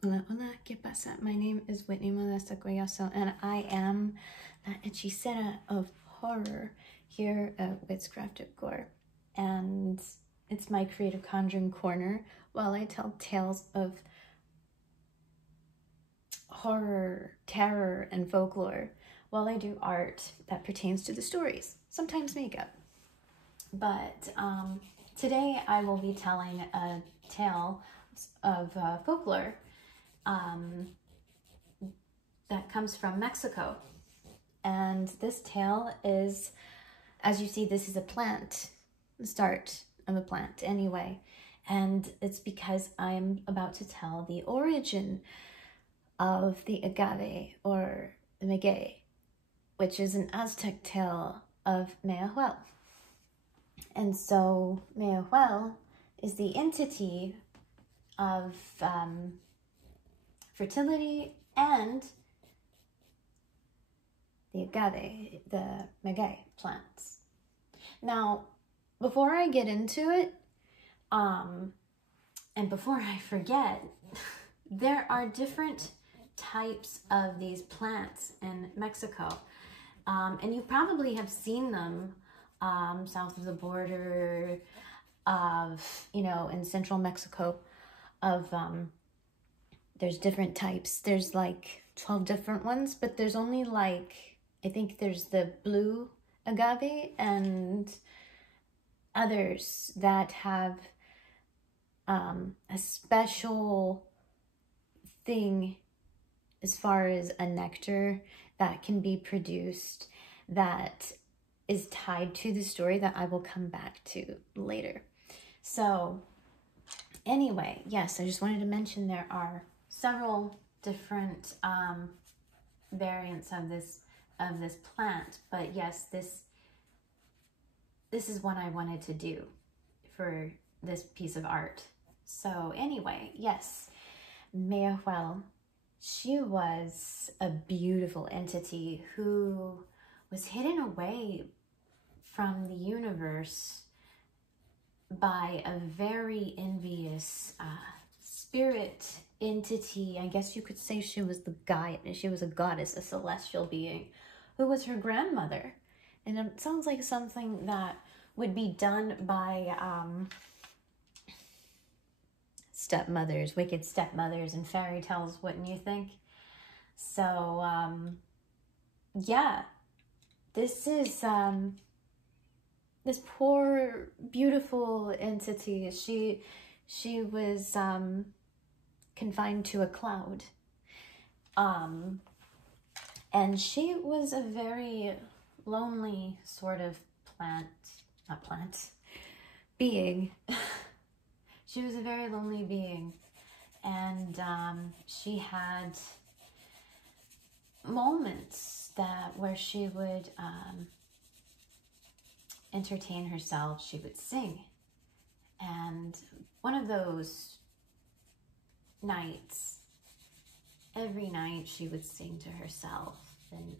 Hola, hola, ¿qué pasa? My name is Whitney Modesta Guayaso, and I am the Hechicera of Horror here at Whitscraftngore. And it's my creative conjuring corner while I tell tales of horror, terror, and folklore, while I do art that pertains to the stories, sometimes makeup. But today I will be telling a tale of folklore that comes from Mexico. And this tale is, as you see, this is a plant, the start of a plant anyway. And it's because I'm about to tell the origin of the agave or the maguey, which is an Aztec tale of Mayahuel. And so Mayahuel is the entity of fertility and the agave, the maguey plants. Now, before I get into it, and before I forget, there are different types of these plants in Mexico. And you probably have seen them south of the border of, in central Mexico of, there's different types. There's like 12 different ones, but there's only like, I think there's the blue agave and others that have a special thing as far as a nectar that can be produced that is tied to the story that I will come back to later. So anyway, yes, I just wanted to mention there are several different variants of this plant, but yes, this is what I wanted to do for this piece of art. So anyway, yes, Mayahuel, she was a beautiful entity who was hidden away from the universe by a very envious spirit entity. I guess you could say she was she was a goddess, a celestial being, who was her grandmother. And it sounds like something that would be done by stepmothers, wicked stepmothers in fairy tales, wouldn't you think? So, yeah, this is, this poor, beautiful entity, she was confined to a cloud. And she was a very lonely sort of being. She was a very lonely being, and she had moments where she would entertain herself. She would sing, and one of those nights, every night she would sing to herself, and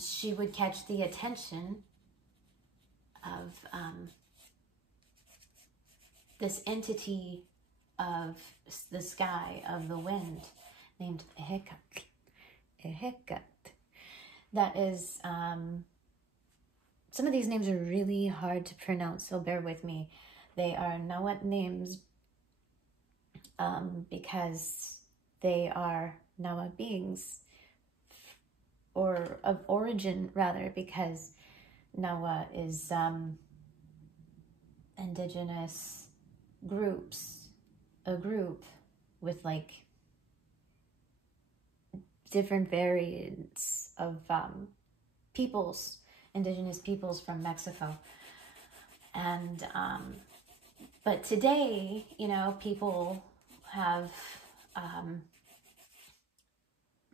she would catch the attention of this entity of the sky, of the wind, named Ehecat. That is, some of these names are really hard to pronounce, so bear with me. They are Nahuatl names because they are Nahuatl beings, or of origin rather, because Nahuatl is indigenous groups, a group with like different variants of peoples, indigenous peoples from Mexico. And but today, people have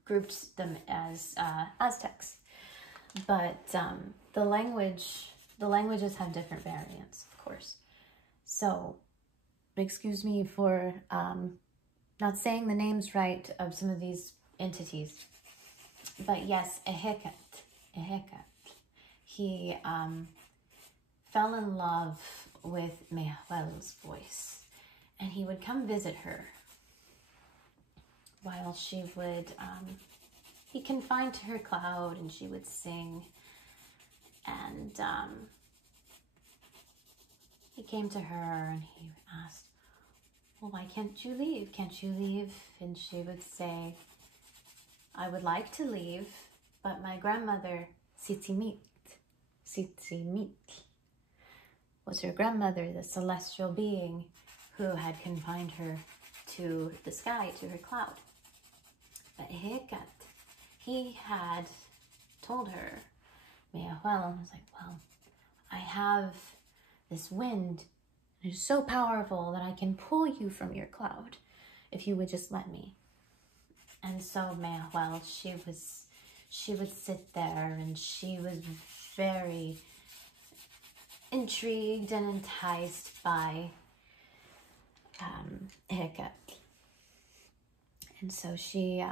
grouped them as Aztecs, but the languages have different variants, of course. So excuse me for not saying the names right of some of these entities. But yes, Ehecat, he fell in love with Mayahuel's voice, and he would come visit her while she would be confined to her cloud, and she would sing. And he came to her and he asked, well, why can't you leave? Can't you leave? And she would say, I would like to leave, but my grandmother, Tzimtzit, was her grandmother, the celestial being who had confined her to the sky, to her cloud. But Hekat, he had told her, Mayahuel, was like, well, I have this wind. It is so powerful that I can pull you from your cloud if you would just let me. And so Mayahuel, she would sit there, and she was very intrigued and enticed by Hekat. And so she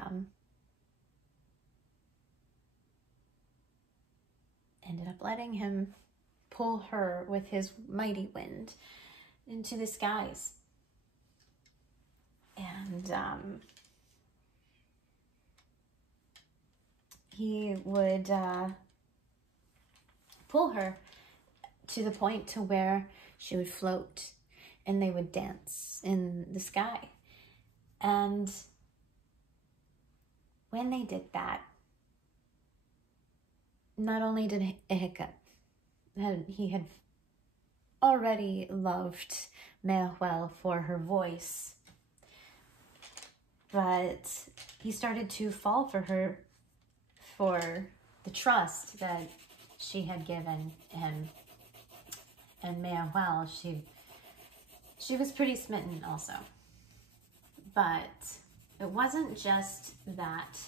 ended up letting him pull her with his mighty wind into the skies. And he would pull her to the point to where she would float and they would dance in the sky. And when they did that, not only did Hekat, he had already loved Mayahuel for her voice, but he started to fall for her for the trust that she had given him. And Mayahuel, she was pretty smitten also. But it wasn't just that.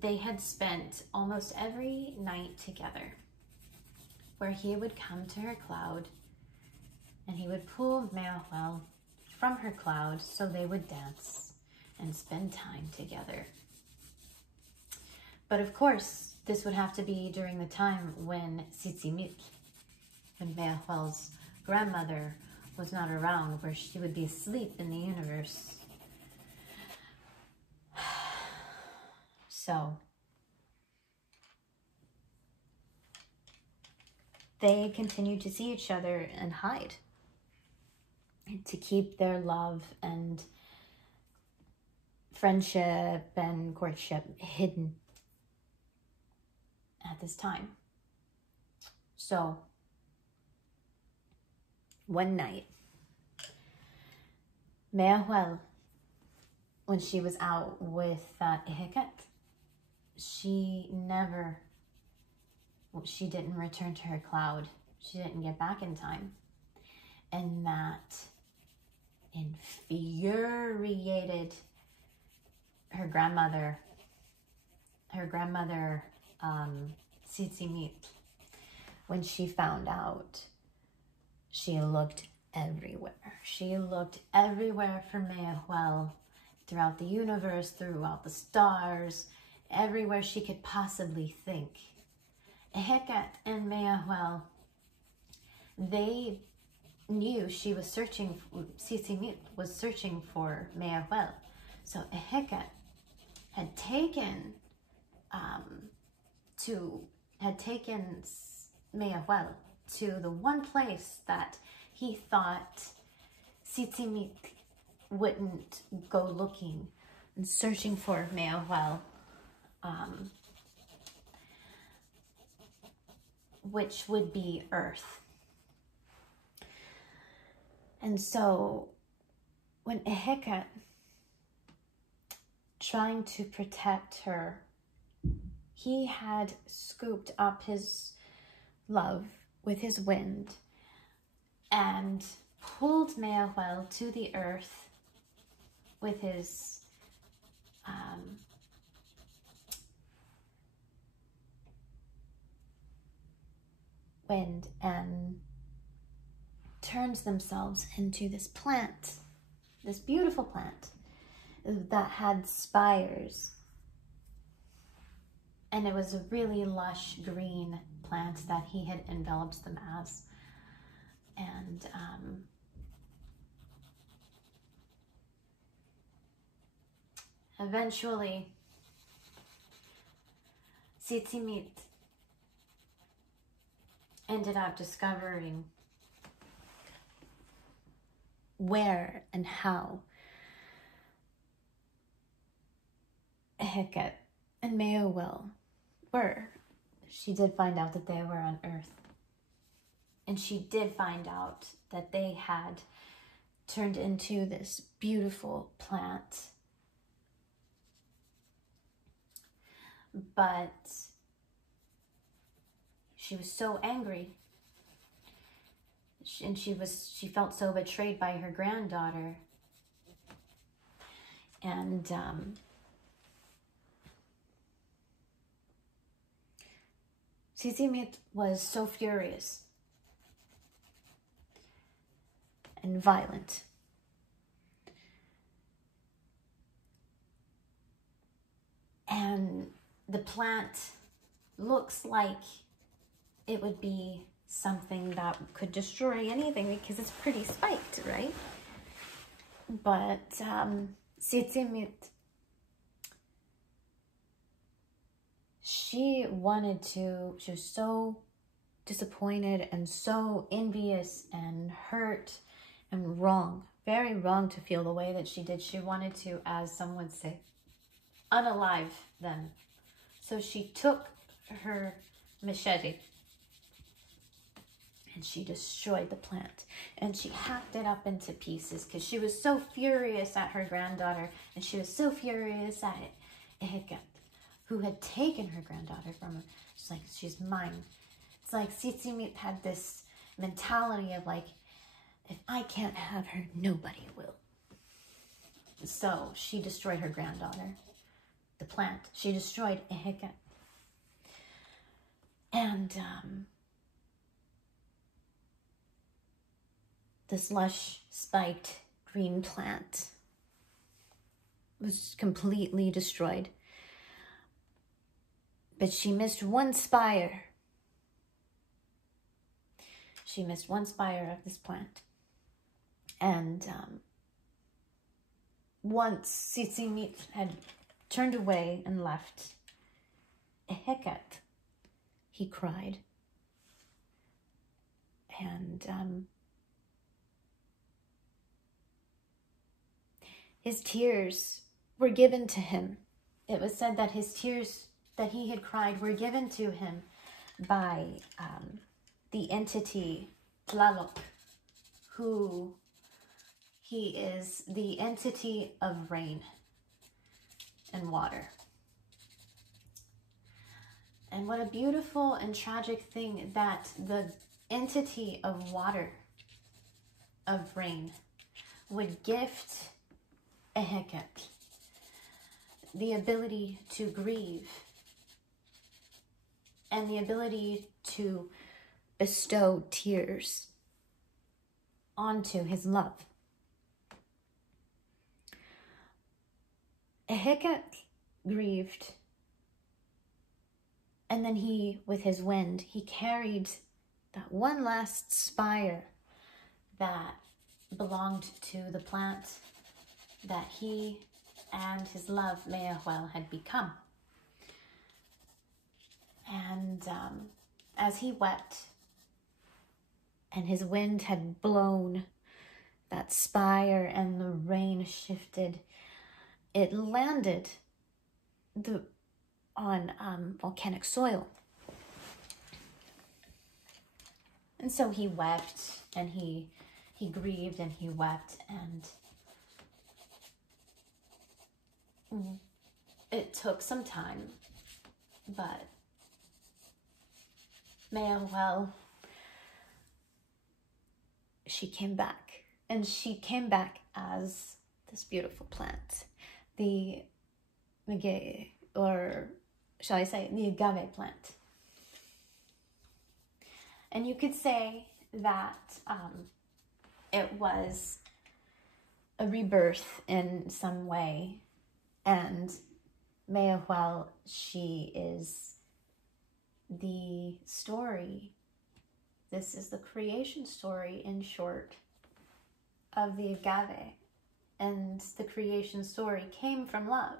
They had spent almost every night together, where he would come to her cloud and he would pull Mayahuel from her cloud so they would dance and spend time together. But of course, this would have to be during the time when Tzimtzit, when Mayahuel's grandmother was not around, where she would be asleep in the universe. So they continued to see each other and hide, and to keep their love and friendship and courtship hidden at this time. So one night, Mayahuel, when she was out with Hekat, she didn't return to her cloud. She didn't get back in time. And that infuriated her grandmother, Tzimtzit. When she found out, she looked everywhere. She looked everywhere for Mayahuel, throughout the universe, throughout the stars, everywhere she could possibly think. Hekat and Mayahuel, they knew she was searching, Tzimtzit was searching for Mayahuel. So Hekat had taken Mayahuel to the one place that he thought Tzimtzit wouldn't go looking and searching for Mayahuel, which would be Earth. And so when Hekat, trying to protect her, he had scooped up his love with his wind and pulled Mayahuel to the earth with his wind, and turns themselves into this plant, this beautiful plant that had spires. And it was a really lush green plant that he had enveloped them as. And Eventually, Tsiitsimit ended up discovering where and how Heket and Mayahuel were. She did find out that they were on Earth. And she did find out that they had turned into this beautiful plant. But she was so angry. And she felt so betrayed by her granddaughter. And Tsiitsimit was so furious and violent. And the plant looks like it would be something that could destroy anything because it's pretty spiked, right? But Tsiitsimit, she was so disappointed and so envious and hurt and wrong, very wrong to feel the way that she did. She wanted to, as some would say, unalive them. So she took her machete and she destroyed the plant and she hacked it up into pieces because she was so furious at her granddaughter and she was so furious at Heket, who had taken her granddaughter from her. She's like, she's mine. It's like Tsiitsimit had this mentality of like, if I can't have her, nobody will. So she destroyed her granddaughter, the plant. She destroyed Heket. And this lush, spiked green plant was completely destroyed. But she missed one spire. She missed one spire of this plant. And once Tsiitsimit had turned away and left, Heket, he cried. And his tears were given to him. It was said that his tears that he had cried were given to him by the entity Tlaloc, who he is the entity of rain and water. And what a beautiful and tragic thing that the entity of water, of rain, would gift Heket the ability to grieve and the ability to bestow tears onto his love. Heket grieved, and then he, with his wind, he carried that one last spire that belonged to the plant that he and his love, Mayahuel, had become. And as he wept, and his wind had blown that spire and the rain shifted, it landed on volcanic soil. And so he wept, and he grieved, and he wept, and it took some time, but Mayahuel, she came back, and she came back as this beautiful plant, the Maguey, or shall I say the Agave plant. And you could say that it was a rebirth in some way. And Mayahuel, she is the story. This is the creation story, in short, of the Agave. and the creation story came from love.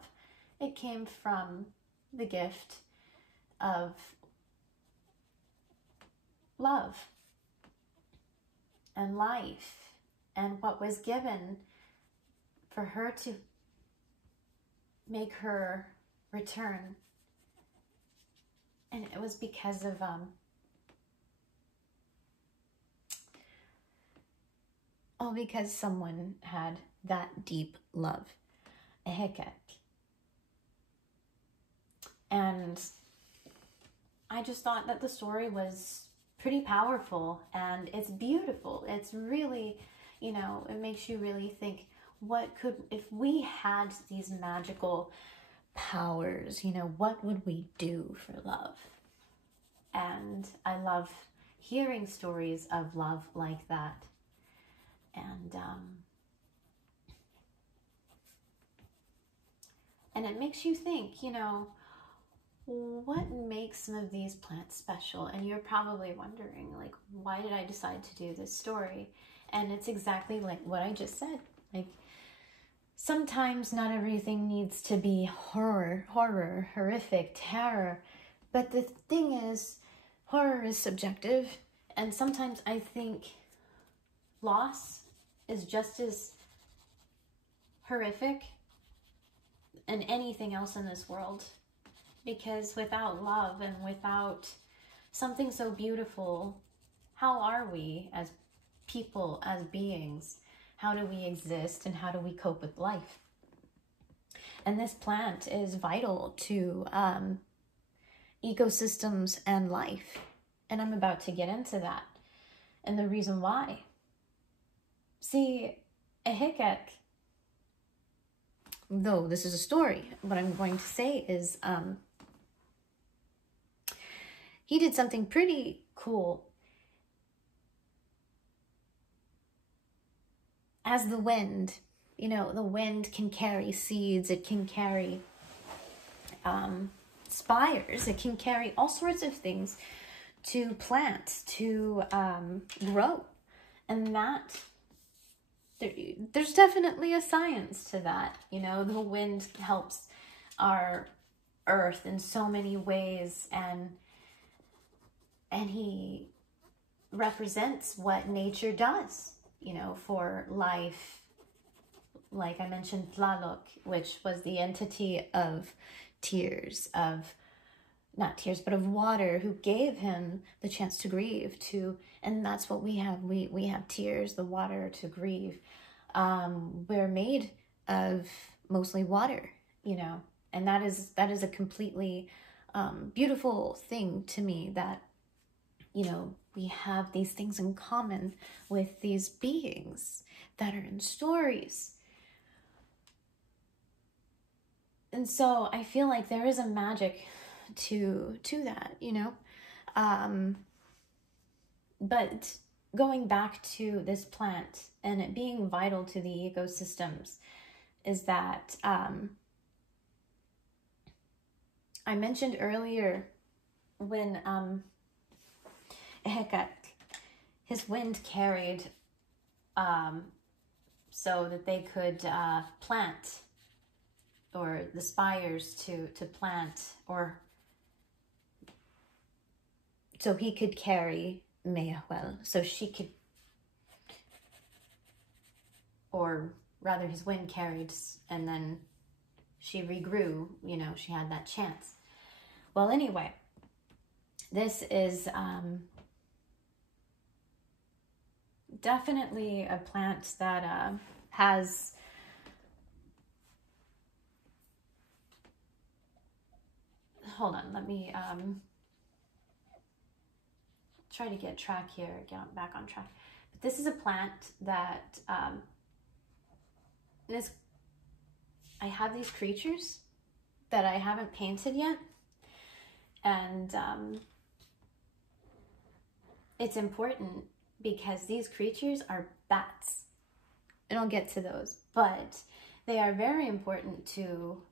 It came from the gift of love and life, and what was given for her to make her return. And it was because of because someone had that deep love, a Hechec. And I just thought that the story was pretty powerful, and it's beautiful. It's really, you know, it makes you really think, what could, if we had these magical powers, you know, what would we do for love? And I love hearing stories of love like that. And it makes you think, you know, what makes some of these plants special? And you're probably wondering, like, why did I decide to do this story? And it's exactly like what I just said. Like, sometimes not everything needs to be horror, horrific, terror. But the thing is, horror is subjective. And sometimes I think loss is just as horrific than anything else in this world. Because without love and without something so beautiful, how are we as people, as beings? How do we exist, and how do we cope with life? And this plant is vital to ecosystems and life. And I'm about to get into that and the reason why. See, a Hechec, though this is a story, what I'm going to say is he did something pretty cool. As the wind, you know, the wind can carry seeds, it can carry spires, it can carry all sorts of things to plant, to grow. And that, there's definitely a science to that. You know, the wind helps our earth in so many ways, and he represents what nature does, you know, for life. Like I mentioned, Tlaloc, which was the entity of tears, of not tears, but of water, who gave him the chance to grieve, and that's what we have. We have tears, the water to grieve. We're made of mostly water, you know, and that is a completely beautiful thing to me, that, you know, we have these things in common with these beings that are in stories. And so I feel like there is a magic to that, you know. But going back to this plant and it being vital to the ecosystems is that I mentioned earlier when Hechec, his wind carried so that they could plant, or the spires to plant, or so he could carry Mayahuel, so she could, or rather his wind carried, and then she regrew, you know, she had that chance. Well, anyway, this is definitely a plant that has hold on, let me try to get track here, get back on track. But this is a plant that I have these creatures that I haven't painted yet, and it's important because these creatures are bats, and I'll get to those, but they are very important to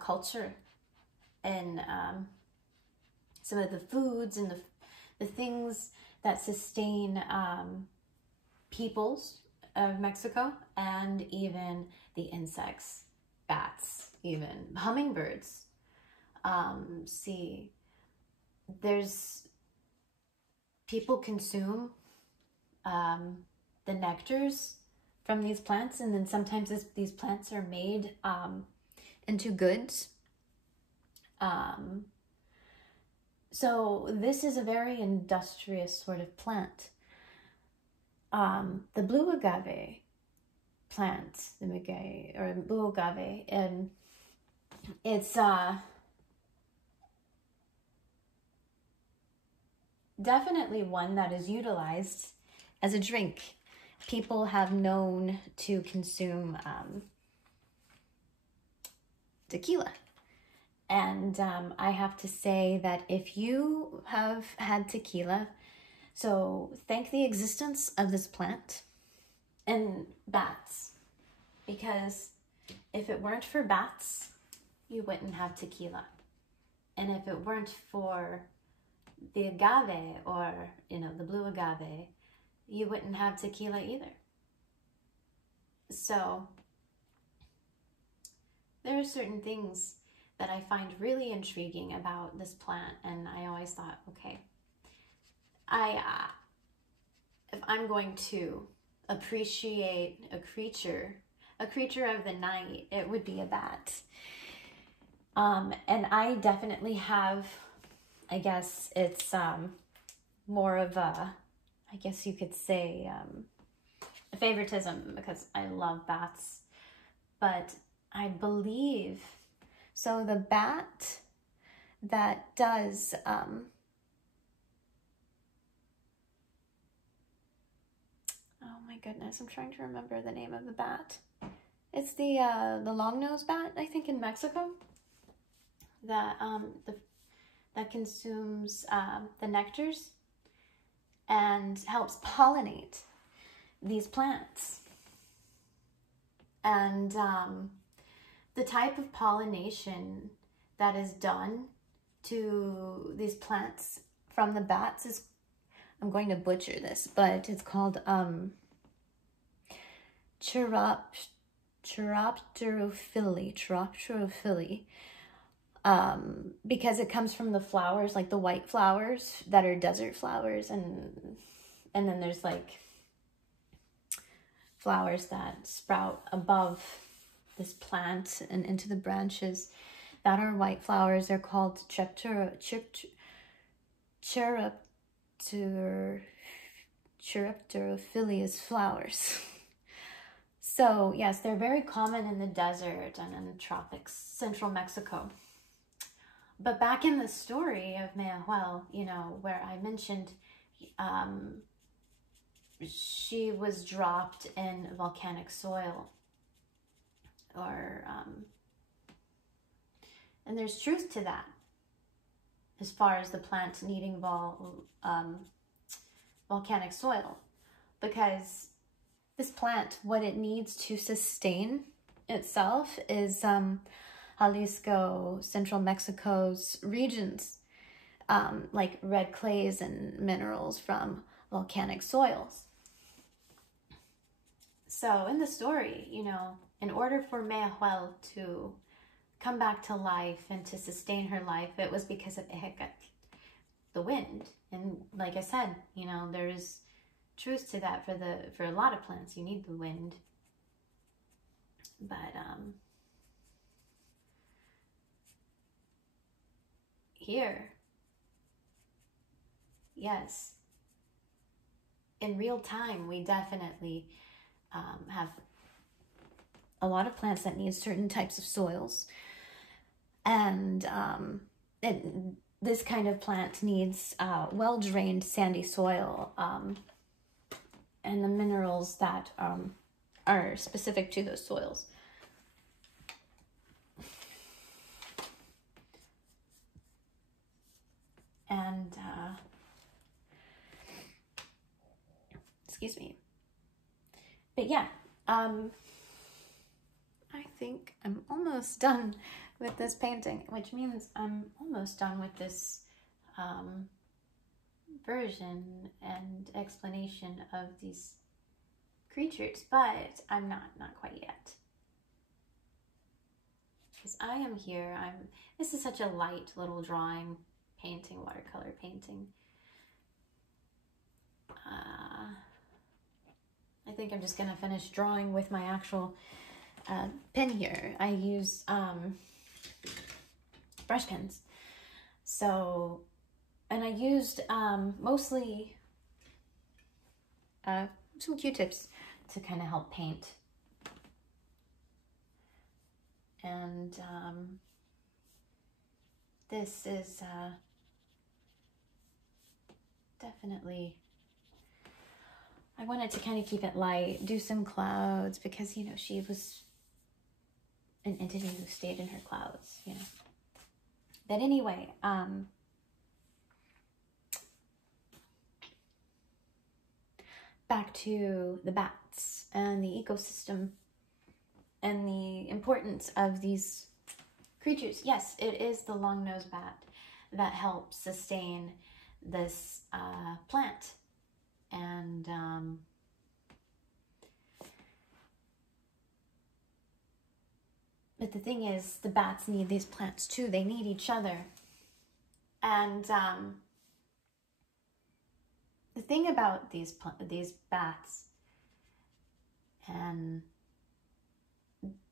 culture and some of the foods and the things that sustain peoples of Mexico, and even the insects, bats, even hummingbirds. See, there's people consume the nectars from these plants, and then sometimes these plants are made into goods. So this is a very industrious sort of plant. The blue agave plant, the Maguey, or blue agave, and it's definitely one that is utilized as a drink. People have known to consume tequila. And I have to say that if you have had tequila, so thank the existence of this plant and bats, because if it weren't for bats, you wouldn't have tequila. And if it weren't for the agave, or, you know, the blue agave, you wouldn't have tequila either. So there are certain things that I find really intriguing about this plant, and I always thought, okay, if I'm going to appreciate a creature of the night, it would be a bat. And I definitely have, I guess it's more of a, I guess you could say, a favoritism, because I love bats. But I believe, so the bat that does, oh my goodness, I'm trying to remember the name of the bat. It's the long-nosed bat, I think, in Mexico, that consumes the nectars and helps pollinate these plants. And the type of pollination that is done to these plants from the bats is, I'm going to butcher this, but it's called chiropterophilia, because it comes from the flowers, like the white flowers that are desert flowers, and then there's like flowers that sprout above this plant and into the branches that are white flowers. They're called chiropterophilia's flowers. So yes, they're very common in the desert and in the tropics, central Mexico. But back in the story of Mayahuel, you know, where I mentioned she was dropped in volcanic soil, or and there's truth to that as far as the plant needing volcanic soil, because this plant, what it needs to sustain itself is Jalisco, central Mexico's regions, like red clays and minerals from volcanic soils. So in the story, you know, in order for Mayahuel to come back to life and to sustain her life, it was because of Ehecat, the wind. And like I said, you know, there's truth to that for a lot of plants. You need the wind. But here, yes, in real time, we definitely have a lot of plants that need certain types of soils, and this kind of plant needs well-drained sandy soil, and the minerals that are specific to those soils. And excuse me. But yeah, I think I'm almost done with this painting, which means I'm almost done with this version and explanation of these creatures, but I'm not quite yet. Because I am here. This is such a light little drawing, painting, watercolor painting. I think I'm just gonna finish drawing with my actual pen here. I use brush pens. So, and I used mostly some Q-tips to kind of help paint. And this is definitely, I wanted to kind of keep it light, do some clouds, because, you know, she was an entity who stayed in her clouds, you know. But anyway, back to the bats and the ecosystem and the importance of these creatures. Yes, it is the long-nosed bat that helps sustain this plant. And but the thing is, the bats need these plants too. They need each other. And the thing about these bats, and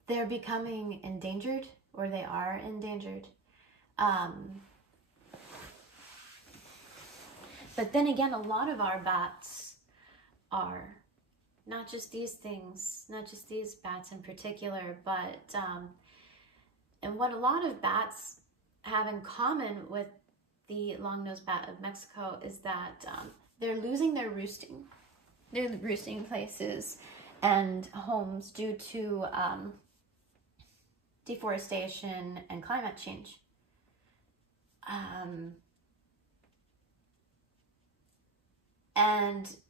they're becoming endangered, or they are endangered. But then again, a lot of our bats are not just these things, not just these bats in particular, but and what a lot of bats have in common with the long-nosed bat of Mexico is that they're losing their roosting places and homes due to deforestation and climate change.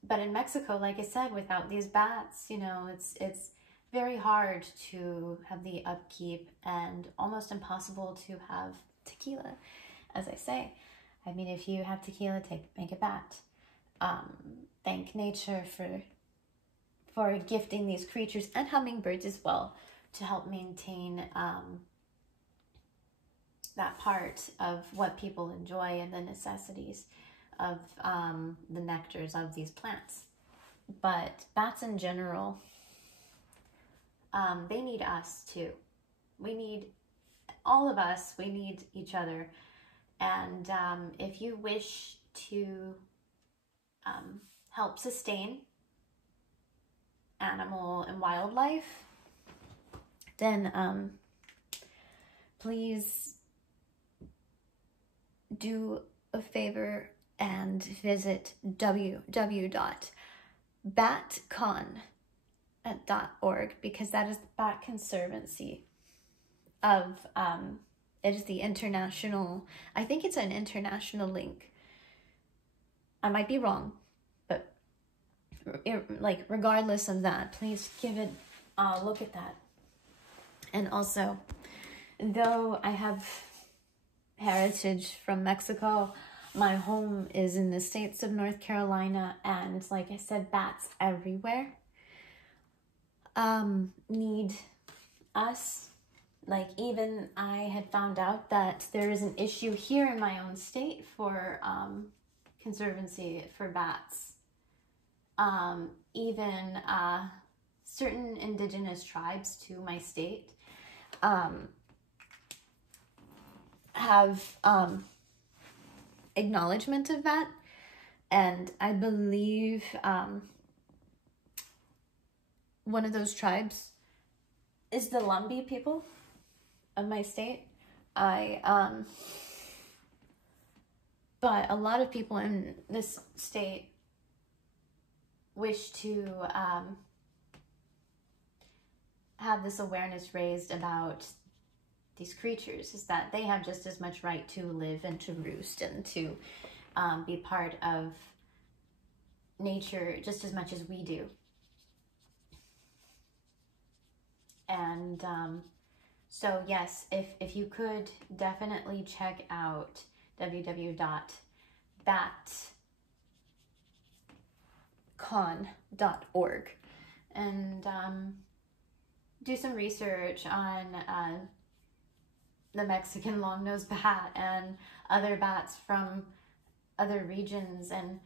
But in Mexico, like I said, without these bats, you know, it's very hard to have the upkeep and almost impossible to have tequila, as I say. I mean, if you have tequila, make a bat. Thank nature for gifting these creatures, and hummingbirds as well, to help maintain that part of what people enjoy and the necessities of the nectars of these plants. But bats in general, they need us too. We need all of us. We need each other. And if you wish to help sustain animal and wildlife, then please do a favor and visit www.batcon.org, because that is the Bat Conservancy of, it is the international, I think it's an international link. I might be wrong, but like regardless of that, please give it a look at that. And also, though I have heritage from Mexico, my home is in the states of North Carolina, and like I said, bats everywhere need us. Like, even I had found out that there is an issue here in my own state for conservancy for bats. Even certain indigenous tribes to my state have acknowledgement of that, and I believe one of those tribes is the Lumbee people of my state. But a lot of people in this state wish to have this awareness raised about these creatures, is that they have just as much right to live and to roost and to be part of nature just as much as we do. And so yes, if you could definitely check out www.batcon.org, and do some research on the Mexican long-nosed bat and other bats from other regions, and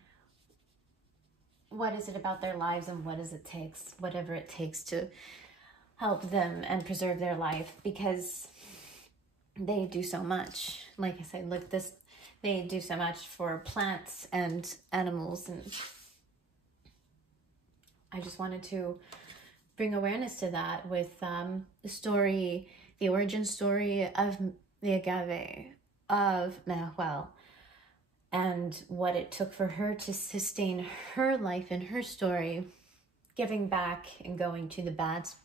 what is it about their lives and whatever it takes to help them and preserve their life, because they do so much. Like I said, look, they do so much for plants and animals, and I just wanted to bring awareness to that with the origin story of the agave of Mayahuel, and what it took for her to sustain her life and her story, giving back and going to the bats.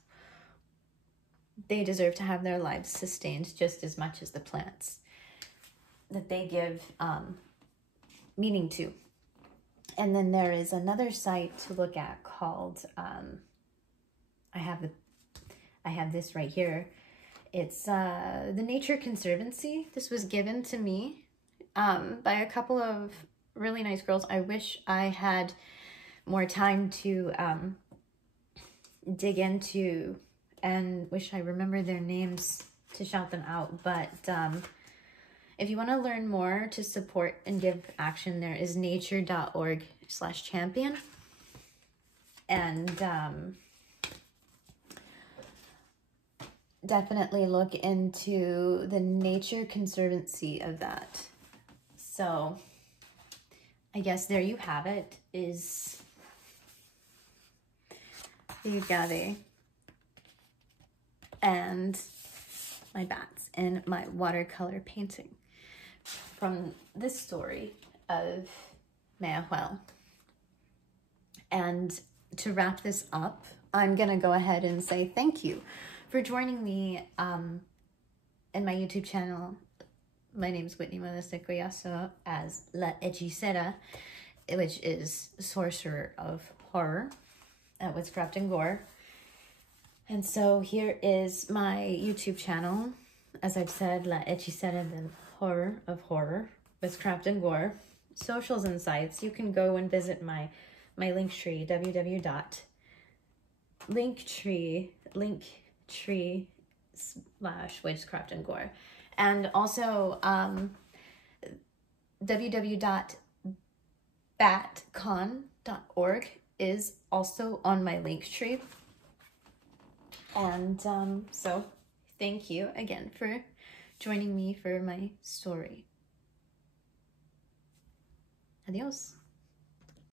They deserve to have their lives sustained just as much as the plants that they give meaning to. And then there is another site to look at called, I have this right here. It's the Nature Conservancy. This was given to me by a couple of really nice girls. I wish I had more time to dig into, and wish I remember their names to shout them out. But if you want to learn more to support and give action, there is nature.org/champion. And definitely look into the Nature Conservancy of that. So I guess there you have it, is the agave and my bats and my watercolor painting from this story of Mayahuel. And to wrap this up, I'm gonna go ahead and say thank you for joining me in my YouTube channel. My name is Whitney Melissa Goyaso as La Hechicera, which is Sorcerer of Horror at Whitscraftngore. And so here is my YouTube channel. As I've said, La Hechicera del Horror, Whitscraftngore. Socials and sites, you can go and visit my Linktree, www.linktree/Whitscraftngore. And also www.batcon.org is also on my Linktree. And so thank you again for joining me for my story. Adios.